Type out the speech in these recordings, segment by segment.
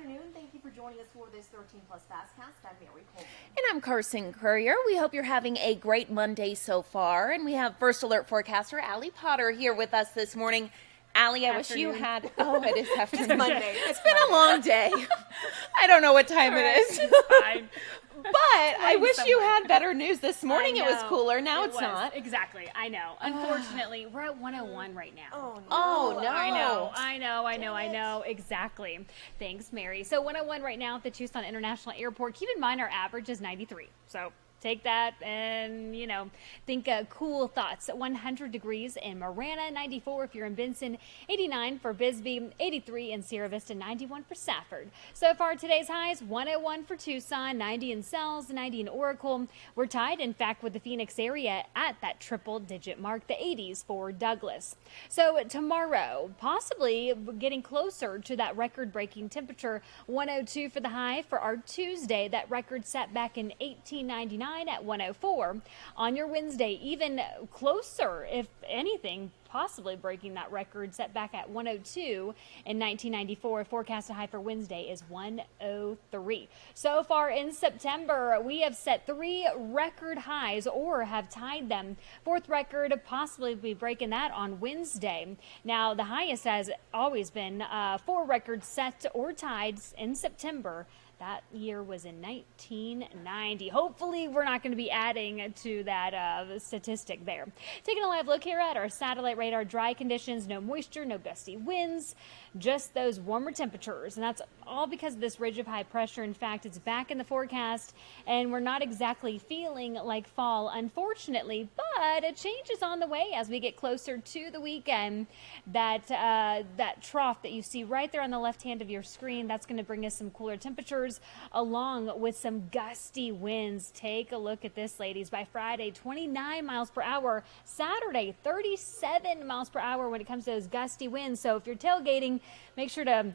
afternoon. Thank you for joining us for this 13 Plus FastCast. I'm Mary Coleman. And I'm Carson Courier. We hope you're having a great Monday so far. And we have First Alert forecaster Allie Potter here with us this morning. Allie, I wish you had... Oh, it is afternoon. It's Monday. It's been a long day. I don't know what time it is. It's fine. But I wish you had better news this morning. It was cooler. Now it's was. not. Exactly. I know. Unfortunately, we're at 101 right now. Oh, no. Oh, no. I know. Exactly. Thanks, Mary. So 101 right now at the Tucson International Airport. Keep in mind our average is 93. So take that and, think cool thoughts. 100 degrees in Marana, 94 if you're in Benson, 89 for Bisbee, 83 in Sierra Vista, 91 for Safford. So far today's highs, 101 for Tucson, 90 in Sells, 90 in Oracle. We're tied, in fact, with the Phoenix area at that triple-digit mark, the 80s for Douglas. So tomorrow, possibly getting closer to that record-breaking temperature, 102 for the high for our Tuesday. That record set back in 1899 at 104. On your Wednesday, even closer, if anything, possibly breaking that record set back at 102 in 1994. Forecasted high for Wednesday is 103. So far in September, we have set 3 record highs or have tied them. 4th record, possibly be breaking that on Wednesday. Now, the highest has always been 4 records set or tied in September. That year was in 1990. Hopefully, we're not going to be adding to that statistic there. Taking a live look here at our satellite radar, dry conditions, no moisture, no gusty winds, just those warmer temperatures. And that's all because of this ridge of high pressure. In fact, it's back in the forecast, and we're not exactly feeling like fall, unfortunately. But a change is on the way as we get closer to the weekend. That trough that you see right there on the left hand of your screen, that's going to bring us some cooler temperatures along with some gusty winds. Take a look at this, ladies. By Friday, 29 miles per hour. Saturday, 37 miles per hour when it comes to those gusty winds. So if you're tailgating, make sure to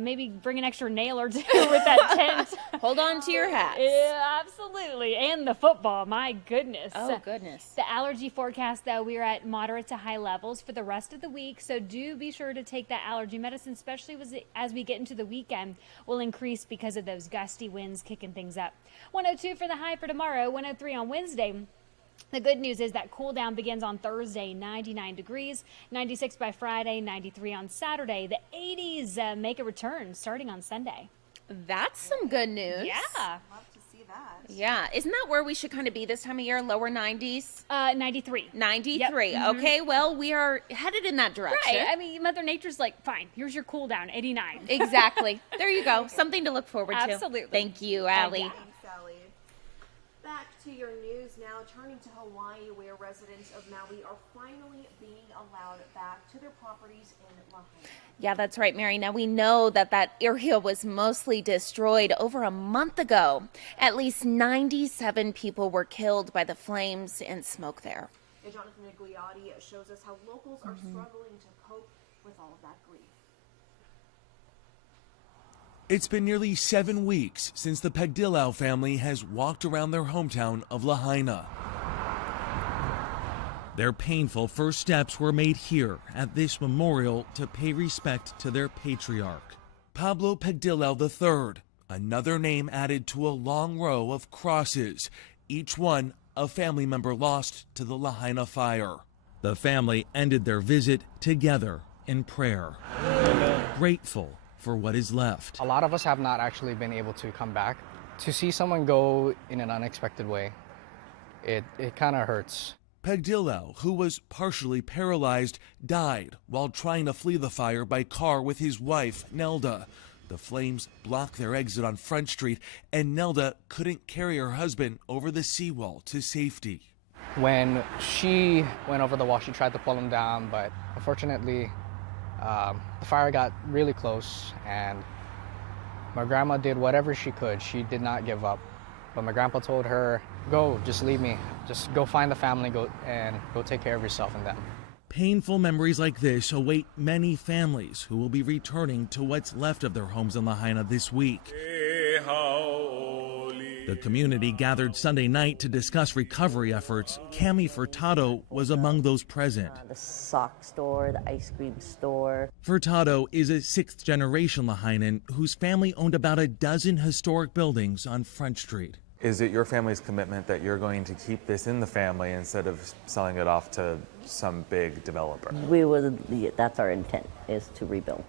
maybe bring an extra nail or two with that tent. Hold on to your hats. Yeah, absolutely. And the football, my goodness. Oh, goodness. The allergy forecast, though, we are at moderate to high levels for the rest of the week. So do be sure to take that allergy medicine, especially as we get into the weekend, will increase because of those gusty winds kicking things up. 102 for the high for tomorrow, 103 on Wednesday. The good news is that cool down begins on Thursday, 99 degrees, 96 by Friday, 93 on Saturday. The 80s make a return starting on Sunday. That's some good news. Yeah. Love to see that. Yeah. Isn't that where we should kind of be this time of year? Lower 90s? 93. 93. Yep. Mm-hmm. Okay, well, we are headed in that direction. Right. I mean, Mother Nature's like, fine, here's your cool down, 89. Exactly. There you go. Something to look forward to. Absolutely. Thank you, Allie. Yeah. Thanks, Sally. Back to your news now, turning to Hawaii, where residents of Maui are finally being allowed back to their properties in Lahaina. Yeah, that's right, Mary. Now, we know that area was mostly destroyed over a month ago. At least 97 people were killed by the flames and smoke there. And Jonathan Migliotti shows us how locals are struggling to cope with all of that grief. It's been nearly 7 weeks since the Pegdilau family has walked around their hometown of Lahaina. Their painful first steps were made here at this memorial to pay respect to their patriarch, Pablo Pegdilau III, another name added to a long row of crosses, each one a family member lost to the Lahaina fire. The family ended their visit together in prayer, grateful for what is left. A lot of us have not actually been able to come back. To see someone go in an unexpected way, it kind of hurts. Pegdilau, who was partially paralyzed, died while trying to flee the fire by car with his wife, Nelda. The flames blocked their exit on Front Street, and Nelda couldn't carry her husband over the seawall to safety. When she went over the wall, she tried to pull him down, but unfortunately, the fire got really close, and my grandma did whatever she could. She did not give up. But my grandpa told her, go, just leave me. Just go find the family, go take care of yourself and them. Painful memories like this await many families who will be returning to what's left of their homes in Lahaina this week. The community gathered Sunday night to discuss recovery efforts. Cami Furtado was among those present. The sock store, the ice cream store. Furtado is a sixth-generation Lahainen whose family owned about a dozen historic buildings on Front Street. Is it your family's commitment that you're going to keep this in the family instead of selling it off to some big developer? That's our intent, is to rebuild.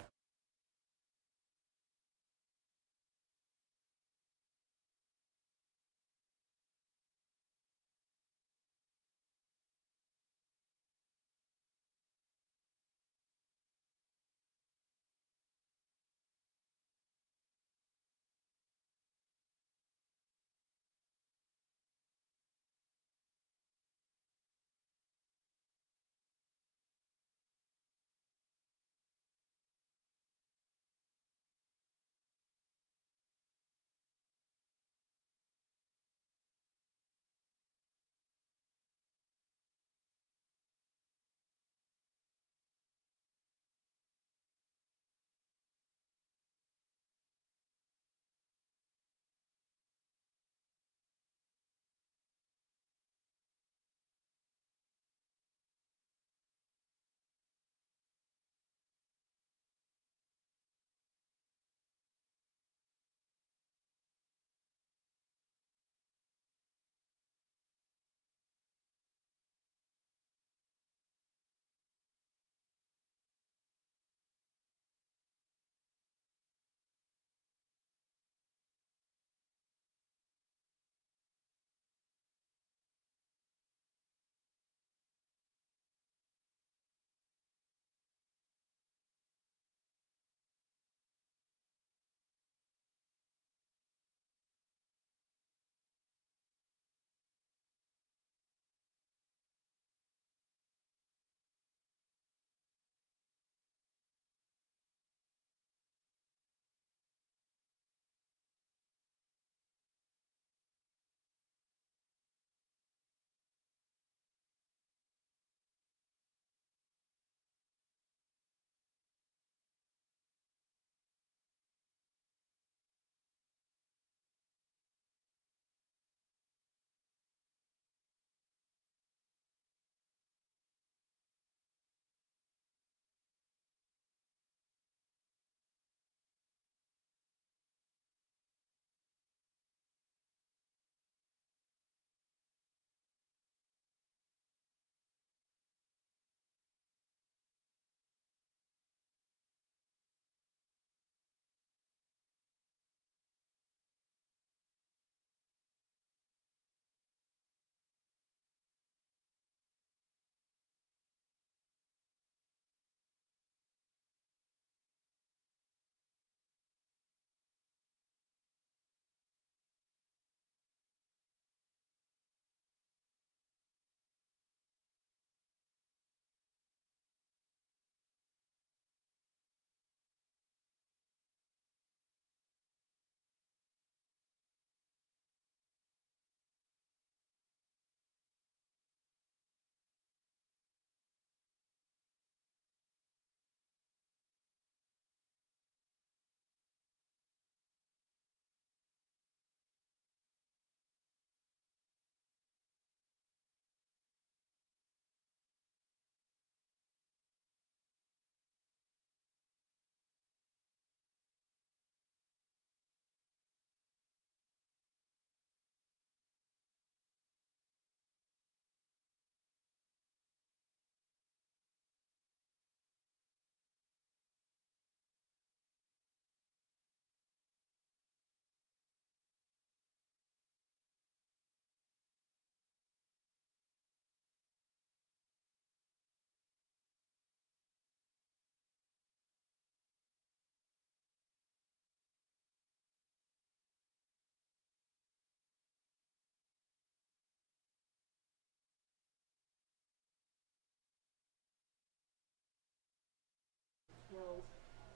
killed,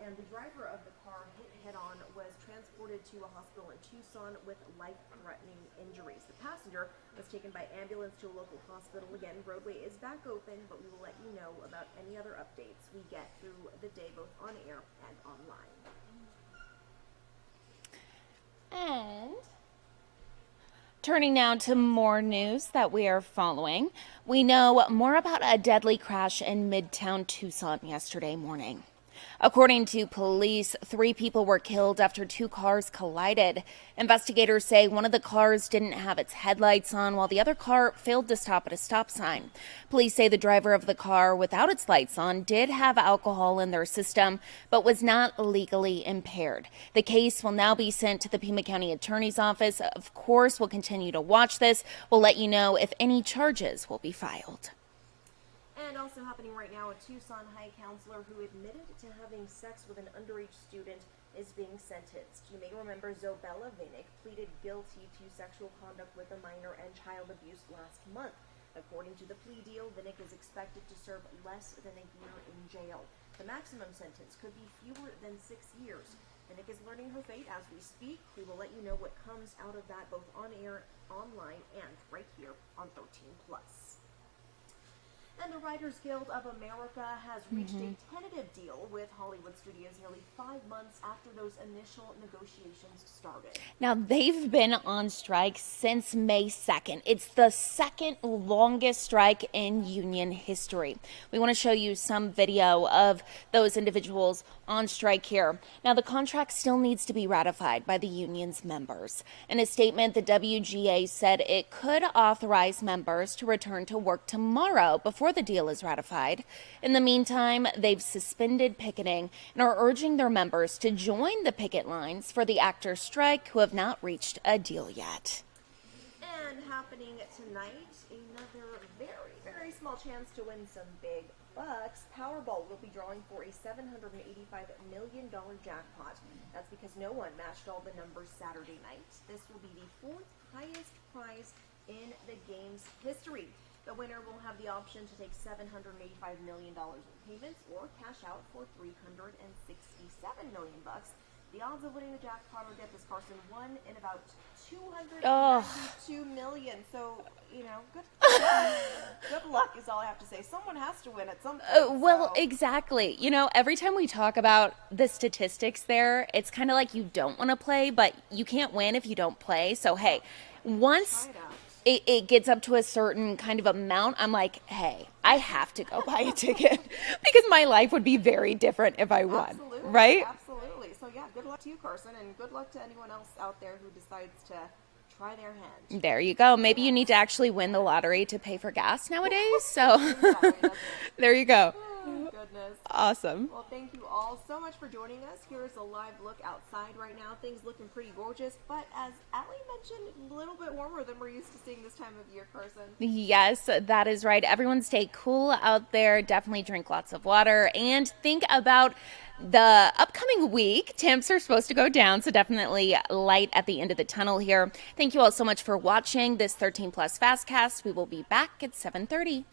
and the driver of the car hit head-on was transported to a hospital in Tucson with life-threatening injuries. The passenger was taken by ambulance to a local hospital. Again, roadway is back open, but we will let you know about any other updates we get through the day, both on air and online. And Turning now to more news that we are following. We know more about a deadly crash in Midtown Tucson yesterday morning. According to police, 3 people were killed after 2 cars collided. Investigators say one of the cars didn't have its headlights on while the other car failed to stop at a stop sign. Police say the driver of the car without its lights on did have alcohol in their system, but was not legally impaired. The case will now be sent to the Pima County Attorney's Office. Of course, we'll continue to watch this. We'll let you know if any charges will be filed. And also happening right now, a Tucson High counselor who admitted to having sex with an underage student is being sentenced. You may remember Zobella Vinnick pleaded guilty to sexual conduct with a minor and child abuse last month. According to the plea deal, Vinnick is expected to serve less than a year in jail. The maximum sentence could be fewer than 6 years. Vinnick is learning her fate as we speak. We will let you know what comes out of that both on air, online, and right here on 13 Plus. And the Writers Guild of America has reached a tentative deal with Hollywood studios nearly 5 months after those initial negotiations started. Now, they've been on strike since May 2nd. It's the second longest strike in union history. We want to show you some video of those individuals on strike here. Now, the contract still needs to be ratified by the union's members. In a statement, the WGA said it could authorize members to return to work tomorrow before the deal is ratified. In the meantime, they've suspended picketing and are urging their members to join the picket lines for the actors' strike who have not reached a deal yet. And happening tonight, another very, very small chance to win some big bucks. Powerball will be drawing for a $785 million jackpot. That's because no one matched all the numbers Saturday night. This will be the 4th highest prize in the game's history. The winner will have the option to take $785 million in payments or cash out for $367 million. The odds of winning the jackpot are, get this, Carson, 1 in about 292 million. So, you know, good luck is all I have to say. Someone has to win at some point. Well, exactly. You know, every time we talk about the statistics there, it's kind of like you don't want to play, but you can't win if you don't play. So, hey, once it gets up to a certain kind of amount, I'm like, hey, I have to go buy a ticket because my life would be very different if I won, right? Absolutely. So, yeah, good luck to you, Carson, and good luck to anyone else out there who decides to try their hand. There you go. Maybe you need to actually win the lottery to pay for gas nowadays. So there you go. Oh, goodness. Awesome. Well, thank you all so much for joining us. Here's a live look outside right now. Things looking pretty gorgeous, but as Allie mentioned, a little bit warmer than we're used to seeing this time of year, Carson. Yes, that is right. Everyone stay cool out there. Definitely drink lots of water and think about the upcoming week. Temps are supposed to go down, so definitely light at the end of the tunnel here. Thank you all so much for watching this 13 Plus FastCast. We will be back at 7:30.